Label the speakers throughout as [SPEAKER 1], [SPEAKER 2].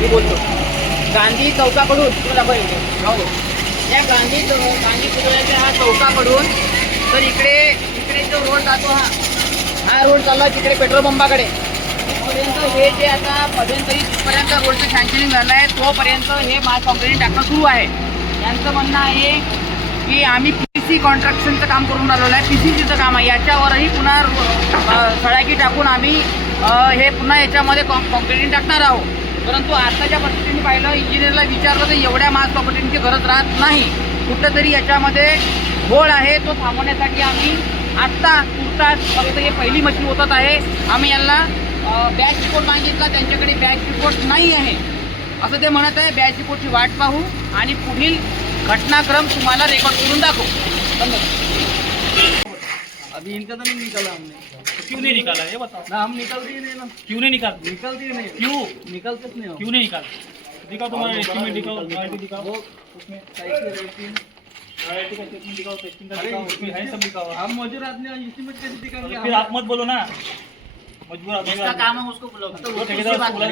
[SPEAKER 1] मी बोलतो. गांधी चौकाकडून तुला पहिले हो या गांधी चौ- गांधी पुतळ्याच्या हा चौकाकडून तर इकडे इकडे जो रोड जातो हा हा रोड चालला तिकडे पेट्रोल पंपाकडे. तिथपर्यंत हे जे आता पर्यंत इथपर्यंत रोडचं सँक्शनिंग झालं आहे तोपर्यंत हे माल कंपनी टाकणं सुरू आहे. यांचं म्हणणं आहे की आम्ही पी सी कॉन्ट्रॅक्शनचं काम करून राहिलो आहे पी सी सीचं काम आहे. याच्यावरही पुन्हा सळाकी टाकून आम्ही हे पुन्हा याच्यामध्ये कॉन्क्रीटिंग टाकणार आहोत. परंतु आताच्या परिस्थितीने पाहिलं इंजिनियरला विचारलं तर एवढ्या मास प्रॉपर्टींची गरज राहत नाही. कुठंतरी याच्यामध्ये घोळ आहे तो थांबवण्यासाठी आम्ही आत्ता तुर्तास फक्त हे पहिली मशीन होतच आहे. आम्ही यांना बॅच रिपोर्ट मागितला त्यांच्याकडे बॅच रिपोर्ट नाही आहे. असं ते म्हणत आहे बॅच रिपोर्टची वाट पाहू आणि पुढील घटनाक्रम तुम्हाला रेकॉर्ड करून दाखवू. धन्यवाद.
[SPEAKER 2] अभी इनका तो नहीं निकाला हमने।
[SPEAKER 3] क्यों नहीं निकाला? ये बताओ।
[SPEAKER 2] ना हम निकलते ही नहीं ना।
[SPEAKER 3] क्यों नहीं निकाल?
[SPEAKER 2] निकलते ही नहीं।
[SPEAKER 3] क्यों?
[SPEAKER 2] निकलते नहीं हो।
[SPEAKER 3] क्यों नहीं निकाल? दिखाओ तुम्हारा एस्टीमेट दिखाओ क्वालिटी दिखाओ।
[SPEAKER 2] वो उसमें साइड की रेटिंग
[SPEAKER 3] दिखाओ टेस्टिंग का दिखाओ उसमें है सब दिखाओ।
[SPEAKER 2] हम मजूर आदमी एस्टिमेट कैसे दिखाएंगे
[SPEAKER 3] फिर आप मत बोलो ना। मजबूर
[SPEAKER 1] जिसका काम है उसको बुलाओ।
[SPEAKER 2] तो
[SPEAKER 3] वो ठेकेदार
[SPEAKER 1] उसकी
[SPEAKER 3] बुलाओ।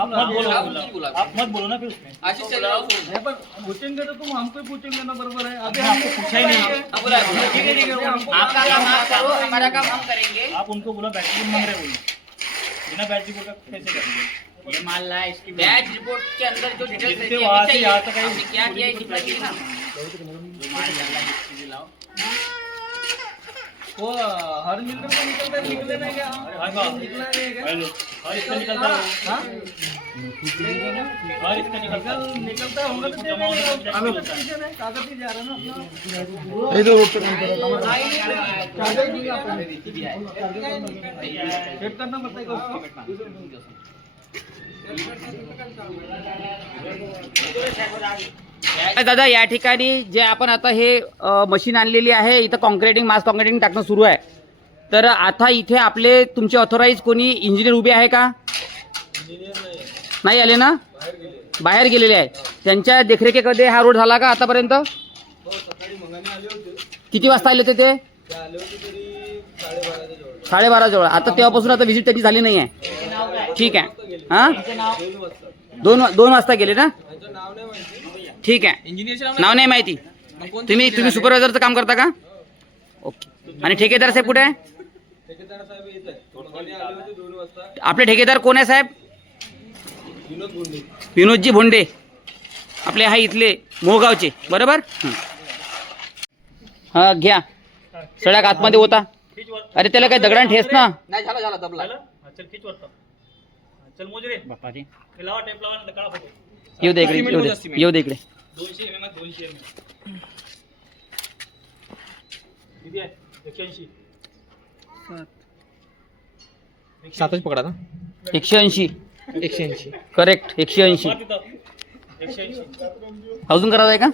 [SPEAKER 3] आप मत बोलो
[SPEAKER 1] आप बुलाओ।
[SPEAKER 3] मत बोलो ना फिर उसमें।
[SPEAKER 1] आशीष चल रहा
[SPEAKER 2] पर पूछेंगे तो तुम हमको ही पूछेंगे ना बराबर है। अभी
[SPEAKER 3] आपको पूछा ही नहीं।
[SPEAKER 1] अब बुला
[SPEAKER 2] ठीक है ठीक है
[SPEAKER 1] आपका काम आप करो। हमारा काम हम करेंगे।
[SPEAKER 3] आप उनको बोला बैटरी मांग रहे बोलो बिना बैटरी बोल का कैसे करेंगे?
[SPEAKER 1] ये मान ला इसकी बैच रिपोर्ट के अंदर जो डिटेल्स
[SPEAKER 3] जिससे वहाँ से यहाँ तक
[SPEAKER 1] क्या किया है कितना ना जो मान डाला है, दिलाओ
[SPEAKER 2] वो हर मिलकर तो निकलता है निकले नहीं क्या
[SPEAKER 3] हाँ, हाँ।
[SPEAKER 2] निकला नहीं क्या
[SPEAKER 3] हेलो और इसका निकलता है
[SPEAKER 2] हाँ
[SPEAKER 3] और इसका निकलता है
[SPEAKER 2] निकल निकलता होगा तो
[SPEAKER 3] जमा होने का
[SPEAKER 2] हमें
[SPEAKER 3] भी होता है।
[SPEAKER 2] कागज ही जा रहा है ना चेक करना पड़ता है उसको
[SPEAKER 1] दादा या ठिकाणी जे आपण आता हे मशीन आणलेली आहे इथं कॉन्क्रिटिंग मास कॉन्क्रिटिंग टाकणं सुरू आहे. तर आता इथे आपले तुमचे ऑथोराईज कोणी इंजिनियर उभे आहे का? नाही आले ना? बाहेर गेलेले आहे. त्यांच्या देखरेखीमध्ये हा रोड झाला का आतापर्यंत? किती वाजता आले होते ते? साडेबारा जवळ. आता तेव्हापासून आता व्हिजिट त्याची झाली नाही आहे ठीक आहे. हां? दोन वा- दोन वाजता गेले ना? ठीक आहे. नाव नाही माहिती. तुम्ही तुम्ही सुपरवायझरचं काम करता का? ओके. आणि ठेकेदार साहेब कुठे आहे? आपले ठेकेदार कोण आहे साहेब? विनोदजी भोंडे. आपले हा इथले मोहगावचे. बरोबर? हं. हा घ्या. सडक आतमध्ये होता. अरे त्याला काय दगडान ठेस ना?
[SPEAKER 2] नाही झाला झाला दबला?
[SPEAKER 3] हा, चल खींच वरतं. चल मोज रे. हे लावा टेप लावा काढा फोटो
[SPEAKER 1] येऊ दे इकडे येऊ दे येऊ दे इकडे.
[SPEAKER 3] दोनशे एम एम दोनशे एम किती आहे? एकशे ऐंशी.
[SPEAKER 4] सातच पकडा ना
[SPEAKER 1] एकशे ऐंशी.
[SPEAKER 4] एकशे ऐंशी.
[SPEAKER 1] करेक्ट एकशे ऐंशी.
[SPEAKER 3] एकशे
[SPEAKER 1] अजून करायचं आहे का?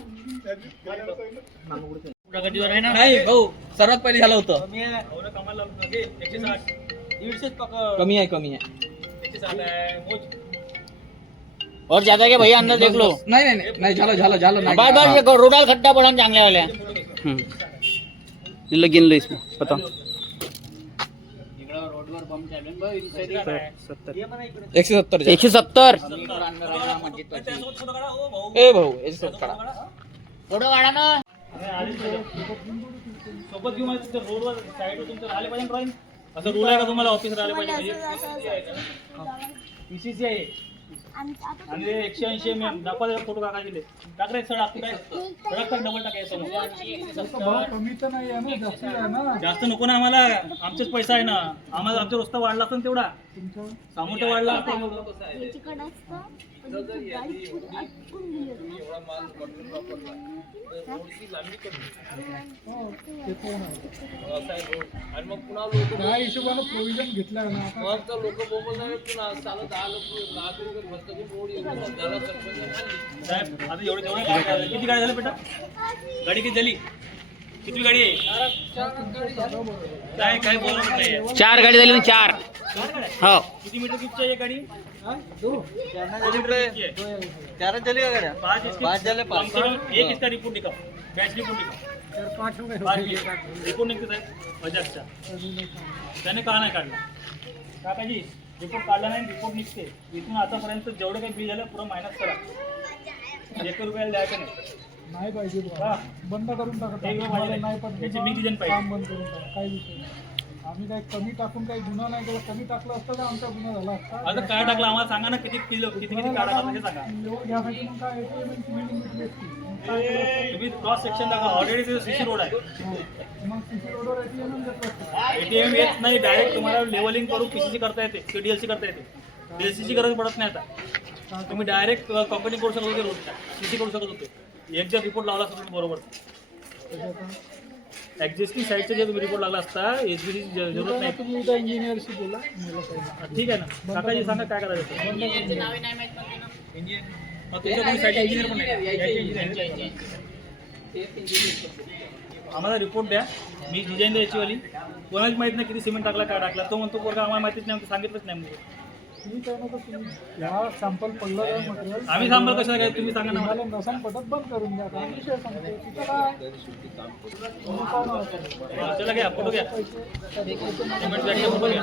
[SPEAKER 4] नाही भाऊ सर्वात पहिले झालं होतं.
[SPEAKER 3] हो
[SPEAKER 4] कमी आहे कमी आहे.
[SPEAKER 3] एकशे
[SPEAKER 1] और ज्यादा क्या भैया अंदर देख लो?
[SPEAKER 4] नाही नाही नाही नाही झालं झालं झालं नाही
[SPEAKER 1] बार बार ये रोडाल खड्डा पड़ा चांगल्या वाल्या गिन लो इसमें बताओ।
[SPEAKER 4] एकशे सत्तर
[SPEAKER 1] एकशे सत्तर।
[SPEAKER 3] त्यासोबत फोटो काढा हो भाऊ
[SPEAKER 4] ए भाऊ एकशे सत्तर काढा
[SPEAKER 3] सोबत घेऊन मला तिथं रोडवर साईडवर तुमचं राहिले पाहिजे ड्रॉइंग असं रूल आहे का तुम्हाला ऑफिस राहिले पाहिजे पीसीसी आहे. आणि एकशे ऐंशी एम एम दाखवा फोटो काका दिले टाक रे सड कुठे सडक टाक डबल टाकाय समोर जास्त नको ना आम्हाला. आमचेच पैसा आहे ना. आम्हाला आमचा रस्ता वाढला असता ना तेवढा. सामोर वाढला असता
[SPEAKER 2] आणि मग पुन्हा लोक त्या हिशोबाने प्रोव्हिजन घेतलं ना मग तर लोक बोंबल पुन्हा चालत दहा लोक रोड येऊन सरपंच
[SPEAKER 3] साहेब आता एवढे गाडी झाले. किती गाडी झाली बेटा? गाडी किती झाली? किती गाडी आहे? काय काय बोलत
[SPEAKER 1] चार गाडी झाली ना चार. हो.
[SPEAKER 3] किती मीटर किती आहे गाडी?
[SPEAKER 2] झाली गाड्या
[SPEAKER 3] पाँच इसके
[SPEAKER 2] पाँच
[SPEAKER 3] एक इसका रिपोर्ट रिपोर्ट पाँच रिपोर्ट त्याने का नाही काढला? काकाजी रिपोर्ट काढला नाही रिपोर्ट निघते. इथून आतापर्यंत जेवढे काही बिल झालं पुरं मायनस करा. एक रुपयाला द्यायचं नाही.
[SPEAKER 2] नाही पाहिजे बुवा. बंद करून टाका.
[SPEAKER 3] एक
[SPEAKER 2] आम्हाला
[SPEAKER 3] नाही. त्याची डिझाईन पाहिजे.
[SPEAKER 2] काम बंद करून टाका. काही विषय नाही. आम्ही काही कमी टाकून काही गुन्हा नाही केला. कमी टाकलं असतं तर आमचा गुन्हा झाला असता.
[SPEAKER 3] आता काय टाकलं? आम्हाला सांगा ना किती किलो किती किती काय टाकलं ते सांगा.
[SPEAKER 2] एवढं घ्यासाठी मग काय ATM सिमेंट भेटली असती. मग काय केलं असतं?
[SPEAKER 3] तुम्ही क्रॉस सेक्शन दाखवा. ऑलरेडी तिथे सीसी रोड आहे.
[SPEAKER 2] हो. मग ATM घेतलं असतं.
[SPEAKER 3] एटीएम येत नाही. डायरेक्ट तुम्हाला लेवलिंग करून पीसीसी करता येते. किंवा डीएलसी करता येते. डीएलसीची गरज पडत नाही आता. तुम्ही डायरेक्ट कंपनी करू शकत होते रोडच्या सीसी करू शकत होते. एक जर रिपोर्ट लावला असता तुम्ही बरोबर. एक्झिस्टिंग साईडचा जे तुम्ही रिपोर्ट लागला असता एसबीसी जरूरत नाही.
[SPEAKER 2] तुम्ही उद्या इंजिनियरशी बोला.
[SPEAKER 3] ठीक आहे ना. काकाजी सांगा काय करायचं. तुमच्या साईड इंजिनियर पण नाही. आम्हाला रिपोर्ट द्या. मी डिझाईन द्यायची वाली. कोणाच माहीत नाही किती सिमेंट टाकला काय टाकला. तो म्हणतो पोरगा आम्हाला माहितीच नाही सांगितलंच नाही.
[SPEAKER 2] तुम्ही काय नको तुम्ही ह्या सॅम्पल पडलं मटेरियल
[SPEAKER 3] आम्ही सांभाळ कशाला काय? तुम्ही सांगा ना मला.
[SPEAKER 2] तुम्हाला नसन पटत बंद करून द्या काय विषय सांगतो तिथं काय तुम्ही कोण आहात?
[SPEAKER 3] हा, चला घ्या फोटो घ्या. सिमेंट बॅगचा फोटो घ्या.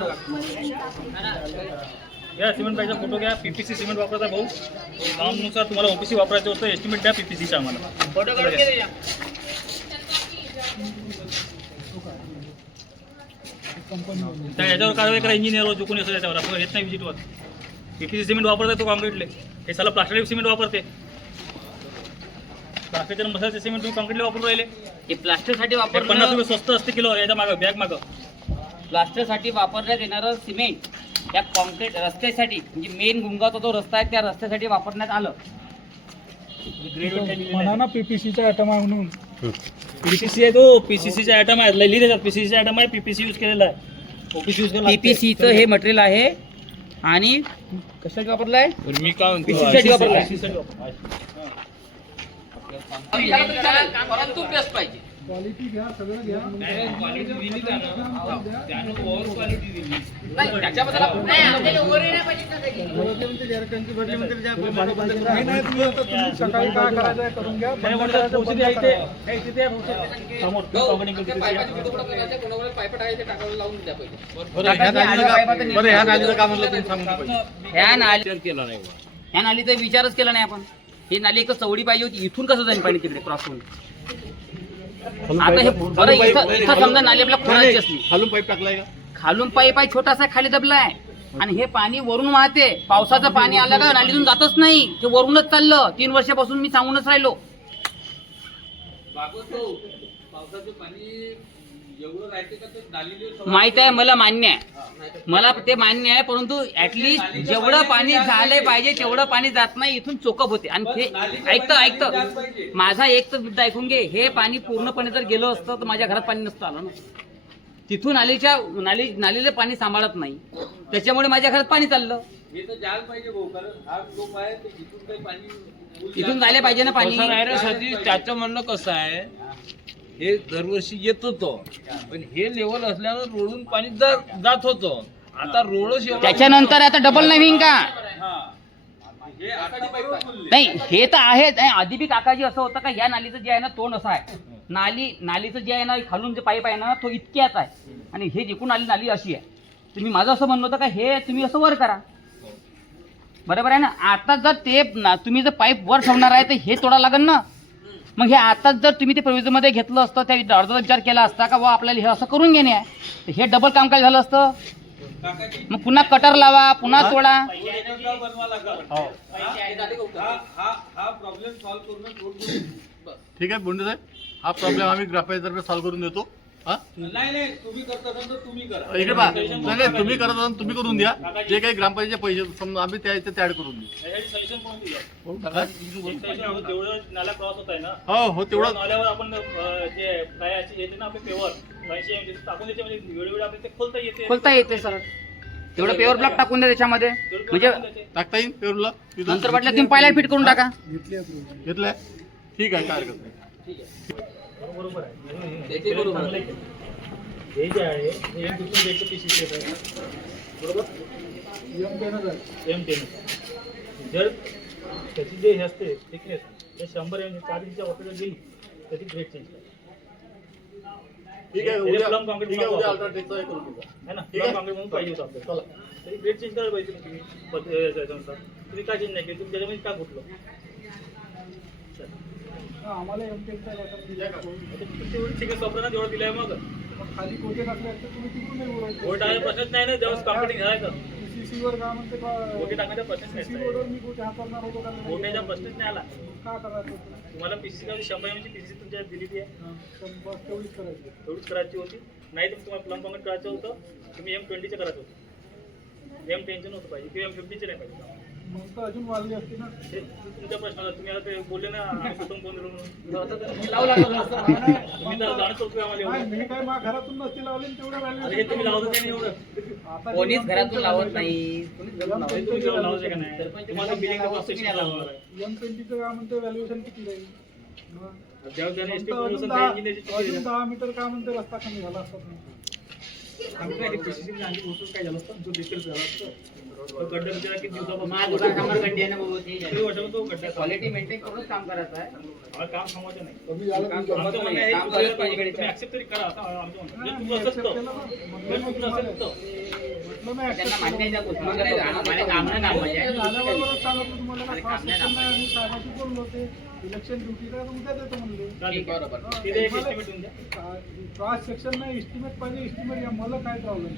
[SPEAKER 3] घ्या सिमेंट बॅगचा फोटो घ्या. पीपीसी सिमेंट वापरता भाऊ. नावानुसार तुम्हाला ओपीसी वापरायचं होतं. एस्टिमेट द्या पीपीसीचा आम्हाला.
[SPEAKER 1] फोटो काढून घे त्याच्या.
[SPEAKER 3] त्या याच्यावर कारवाई करा इंजिनियरवर जो कोणी असेल याच्यावर आपण येत नाही विजिटवर पीपीसी सिमेंट वापरताय तो कॉन्क्रीटले हे साला प्लास्टिक सिमेंट वापरते. प्लास्टिकच्या मसाल्याचे सिमेंट तुम्ही कॉन्क्रीटले वापरून राहिले.
[SPEAKER 1] हे प्लास्टरसाठी
[SPEAKER 3] हे पन्नास रुपये स्वस्त असते किलो याच्या मागं बॅग मागं.
[SPEAKER 1] प्लास्टरसाठी वापरण्यात येणारं सिमेंट या कॉन्क्रीट रस्त्यासाठी म्हणजे मेन गुंगाचा जो रस्ता आहे त्या रस्त्यासाठी वापरण्यात आलं.
[SPEAKER 2] म्हणा ना पीपीसीचा आयटम म्हणून.
[SPEAKER 3] पीसीसी आहे तो. पीसीसीचे आयटम आहे. लिहिले जातात पीसीसीचे आयटम आहे. पीपीसी यूज केलेला आहे ओपीसी यूज केला
[SPEAKER 1] पीपीसीचं हे मटेरियल आहे. आणि कशासाठी वापरलं आहे
[SPEAKER 4] मी काय
[SPEAKER 1] पीसीसाठी वापरलं आहे परंतु बेस्ट पाहिजे.
[SPEAKER 2] क्वालिटी घ्या सगळं घ्या. सकाळी काय करायचं आहे करून घ्या.
[SPEAKER 3] हे.
[SPEAKER 4] ह्या नालीचं बरं ह्या नालीचं काय म्हणलं तुम्ही सांगून पाहिजे
[SPEAKER 1] ह्या नाली
[SPEAKER 4] विचार केला नाही. बा.
[SPEAKER 1] ह्या नालीचा विचारच केला नाही आपण. ही नाली एक चवडी पाहिजे होती. इथून कसं जाईल पाणी तिकडे? क्रॉस होऊन. आता हे बरं इथं इथं समजा नाली आपल्याला खोलायची असली.
[SPEAKER 4] खालून पाईप टाकलाय का?
[SPEAKER 1] खालून पाईप आहे छोटासा खाली दबला आहे आणि हे पाणी वरून वाहते. पावसाचं पाणी आलं का नालीतून जातच नाही. ते वरूनच चाललं. तीन वर्षापासून मी सांगूनच राहिलो. माहीत आहे मला मान्य आहे. मला ते मान्य आहे परंतु ऍटलीस्ट जेवढं पाणी झालंय पाहिजे. तेवढं पाणी जात नाही इथून चोकअप होते. आणि ते ऐकतं. ऐकतं माझा एक तर मुद्दा ऐकून घे. हे पाणी पूर्णपणे जर गेलं असतं तर माझ्या घरात पाणी नसतं आलं ना. तिथून नालीच्या नाली नालीला पाणी सांभाळत नाही. त्याच्यामुळे माझ्या घरात पाणी चाललं. इथून झाले पाहिजे ना पाणी?
[SPEAKER 5] सतीश त्याचं म्हणणं कसं आहे? हे दरवर्षी येत होतं. पण हे लेवल असल्यानं रोडून पाणी जा- जात होतं. आता रोडच एवढा
[SPEAKER 1] त्याच्यानंतर आता डबल नाही का? नाही हे तर आहेच. नाही, आधी बी काकाजी असं होतं का या नालीचं जे आहे ना तोंड असं आहे. नाली नालीचं जे आहे ना खालून जे पाईप आहे ना तो इतक्याच आहे. आणि हे जिकून आली नाली अशी आहे. तुम्ही माझं असं म्हणणं होतं का हे तुम्ही असं वर करा. बरोबर आहे ना? आता जर ते ना- तुम्ही जर पाईप वर ठेवणार आहे तर हे तोडा लागेल ना? मग हे आताच जर तुम्ही ते प्रोव्हिजनमध्ये घेतलं असतं त्या अर्जाचा विचार केला असता का वा आपल्याला हे असं करून घेणे आहे. तर हे डबल काम काय झालं असतं. मग पुन्हा कटर लावा पुन्हा तोडा
[SPEAKER 6] ठीक आहे बोंडे साहेब. हा प्रॉब्लेम आम्ही ग्राफाईतर्फे सॉल्व्ह करून देतो. हा
[SPEAKER 3] नाही नाही तुम्ही करता असाल तर तुम्ही करा.
[SPEAKER 6] इकडे पहा. नाही नाही तुम्ही करत असाल तुम्ही करून द्या. जे काही ग्रामपंचायतचे पैसे समजा आम्ही त्या ते ऍड करून देऊ.
[SPEAKER 3] त्यासाठी सजेशन कोण दिलं
[SPEAKER 6] काय?
[SPEAKER 3] सजेशन तेवढं नाला क्रॉस होत आहे ना.
[SPEAKER 6] हो हो
[SPEAKER 3] तेवढं.
[SPEAKER 6] तेवढं
[SPEAKER 3] नाल्यावर आपण अं, जे काय असे येते ना आपले पेवर पैसे म्हणजे टाकून त्याच्यामध्ये वेळोवेळी आपले ते खोलता येते.
[SPEAKER 1] खोलता येते सर. तेवढं पेवर ब्लॉक टाकून द्या त्याच्यामध्ये. म्हणजे
[SPEAKER 6] टाकता येईल पेरूला
[SPEAKER 1] नंतर वाटलं तुम्ही पहिला फिट करून टाका.
[SPEAKER 6] घेतलंय. ठीक आहे काय हरकत नाही.
[SPEAKER 3] बरोबर आहे. ते चांगलं आहे. हे जे आहे हे आहे. बरोबर? एम टेन जर त्याची जे हे असते थिकनेस ते शंभर एम चार इंचच्या जर गेली त्याची ग्रेड चेंज करा.
[SPEAKER 6] ठीक आहे
[SPEAKER 3] हे
[SPEAKER 6] उद्या
[SPEAKER 3] प्लम कॉन्क्रीट
[SPEAKER 6] ठीक आहे उद्या. अल्ट्राटेकचं करून.
[SPEAKER 3] है ना?
[SPEAKER 6] ठीक
[SPEAKER 3] प्लम
[SPEAKER 6] आहे?
[SPEAKER 3] कॉन्क्रीट म्हणून पाहिजे होतं आपल्याला.
[SPEAKER 6] चला.
[SPEAKER 3] तरी ग्रेड चेंज करायला पाहिजे तुम्ही. पद- हे याच्यानुसार तुम्ही का चेंज नाही केली? तुम्ही त्याच्यामध्ये का घुटलं
[SPEAKER 2] आम्हाला एमटेकचा
[SPEAKER 3] आता तुम्ही तेवढी सिक्वेन्स वापरा तेवढं दिलंय मग.
[SPEAKER 2] खाली कोठे टाकले असते तुम्ही तिकडून नाही
[SPEAKER 3] प्रश्नच नाही ना जेव्हा कॉम्पिटिंग
[SPEAKER 2] काय म्हणते
[SPEAKER 3] प्रश्नच
[SPEAKER 2] CC
[SPEAKER 3] नाही
[SPEAKER 2] बोर्डवर मी कुठे हाताळणार होतो का? नाही?
[SPEAKER 3] गोट्याचा प्रश्नच नाही आला.
[SPEAKER 2] का करायचं होतं?
[SPEAKER 3] तुम्हाला शंभर एमची तुमच्या दिलेली आहे.
[SPEAKER 2] बस तेवढीच करायची.
[SPEAKER 3] होती. नाही तर तुम्हाला प्लम करायचं होतं. तुम्ही एम ट्वेंटीचं करायचं होतं. एम टेनचं नव्हतं पाहिजे. किंवा एम फिफ्टीचे नाही पाहिजे.
[SPEAKER 2] मग तर अजून वाढली असते ना?
[SPEAKER 3] ते तुमच्या प्रश्नाला तुम्ही आता ते बोलले ना आम्ही कुटुंब कोण म्हणून.
[SPEAKER 1] मी लावू लागलो असं.
[SPEAKER 3] तुम्ही तर जाणत होतो आम्हाला
[SPEAKER 2] नाही,
[SPEAKER 3] एवढं.
[SPEAKER 2] मी काय मा घरातून नसते लावले तेवढं
[SPEAKER 3] अरे हे तुम्ही लावत होते ना एवढं.
[SPEAKER 2] आता
[SPEAKER 1] कोणीच घरातून लावत नाही. कोणीच घरातून लावत
[SPEAKER 3] हे तुम्ही जेव्हा लावते का नाही?
[SPEAKER 1] सरपंच
[SPEAKER 3] तुम्हाला बिलिंग
[SPEAKER 1] तुम्ही लावलं.
[SPEAKER 2] एम ट्वेंटीचं काय म्हणते व्हॅल्युएशन किती राहील? मग
[SPEAKER 3] जेव्हा त्याने
[SPEAKER 2] फक्त
[SPEAKER 3] एसटी
[SPEAKER 2] अजून
[SPEAKER 3] प्रोडक्शन
[SPEAKER 2] दहा
[SPEAKER 3] इंजिनिअरची
[SPEAKER 2] अजून दहा मीटर काय म्हणते रस्ता कमी झाला असता तुम्ही
[SPEAKER 3] पीसीसी आणखी गोष्ट काय झालं असतं जो देखील झाला असतं तो गड्डा बिचारा किती दिवसापासून
[SPEAKER 1] माझं दुकान समोर गड्डी आहे ना भाऊ, ते
[SPEAKER 3] वर्षापासून तो गड्डा
[SPEAKER 1] क्वालिटी मेंटेन करूनच काम करायचं आहे.
[SPEAKER 3] काम थांबवायचं नाही.
[SPEAKER 2] काम तुमचं.
[SPEAKER 3] आमचं म्हणणं आहे
[SPEAKER 1] काम
[SPEAKER 3] तुम्ही
[SPEAKER 1] करायला पाहिजे
[SPEAKER 3] तुम्ही accept तरी करा. आता आमचं म्हणणं तुमचं. जर
[SPEAKER 2] म्हटलं
[SPEAKER 3] तुमचं
[SPEAKER 2] मी
[SPEAKER 3] असेल
[SPEAKER 1] त्यांना मान्य आहे त्या. गोष्टी
[SPEAKER 2] ते इलेक्शन उद्या देतो म्हणले.
[SPEAKER 3] चालेल.
[SPEAKER 1] बरोबर.
[SPEAKER 3] तिथे एक estimate देऊन द्या
[SPEAKER 2] क्रॉस सेक्शन नाही इस्टिमेट पाहिजे इस्टिमेट या मला काय प्रॉब्लेम